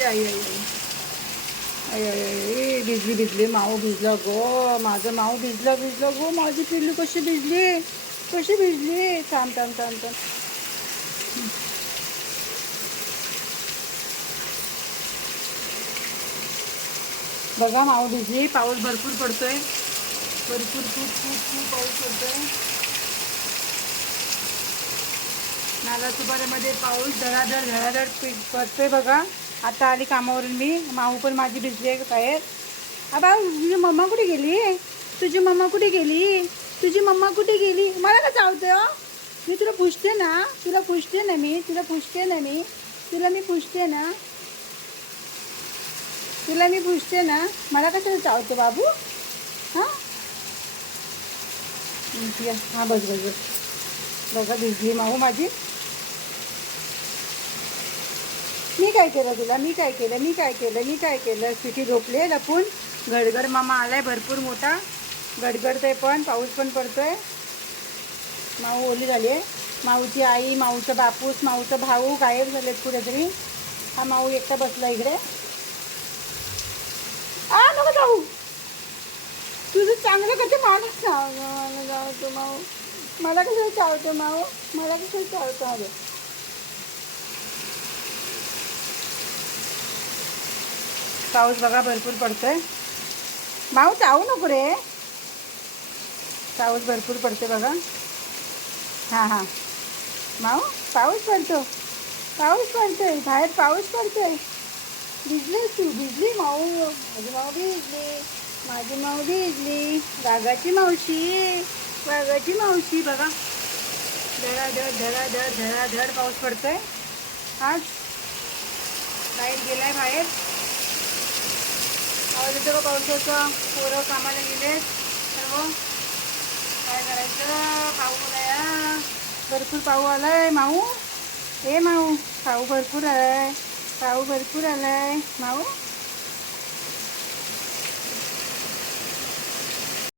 भिजली आई आई. आई आई आई आई. भिजली भिजली. माऊ भिजला गो. माझं माऊ भिजलं भिजलं गो. माझी पिल्लू कशी भिजली? कशी भिजली? थांब थांब थांब थांब. बघा माऊ भिजली. पाऊस भरपूर पडतोय. भरपूर खूप खूप खूप पाऊस पडतोय. नाला सुपाऱ्यामध्ये पाऊस धडाधड धडाधड पडतोय बघा. आता आली कामावरून मी. माऊ पण माझी भिजली आहे बाहेर. अबा तुझी मम्मा कुठे गेली? तुझी मम्मा कुठे गेली? तुझी मम्मा कुठे गेली? मला का चावते हो? मी तुला पुसते ना. तुला पुसते ना मी. तुला पुसते ना मी. तुला मी पुसते ना. तुला मी पुसते ना. मला कशाला चावते बाबू? हां? ठीक आहे. हां बस बस बस. बघा भिजली माऊ माझी. मी काय केलं तुला? मी काय केलं? मी काय केलं? मी काय केलं? स्वीटी झोपले लपून. गडगड मामा आलाय भरपूर मोठा. गडगडतोय पण पाऊस पण पडतोय. माऊ ओली झाली आहे. माऊची आई माऊचा बापूस माऊचा भाऊ गायब झालेत कुठेतरी. हा माऊ एकटा बसला इकडे. आ नको जाऊ. तुझं चांगलं कसं माणूस सांग माऊ मला कसं चावतो माऊ? मला कसं चावतो अरे पाऊस बघा भरपूर पडतोय. माऊ चावू नको रे. पाऊस भरपूर पडते बघा. हां हां. माऊ पाऊस पडतो. पाऊस पडतोय. बाहेर पाऊस पडतोय. भिजली तू भिजली माऊ. माझी माऊ भिजली. माझी माऊ भिजली. रागाची मावशी. वाघाची मावशी बघा. धडाधड धडाधड धडाधड पाऊस पडतोय. आज लाइट गेलाय बाहेर. आवाज येतो का पावसाचा पोरं कामाला गेलेत सर्व काय करायचं? पाऊ आलाय भरपूर पाऊ आलाय माऊ. ए माऊ पाऊ भरपूर आलाय पाऊ भरपूर आलाय माऊ.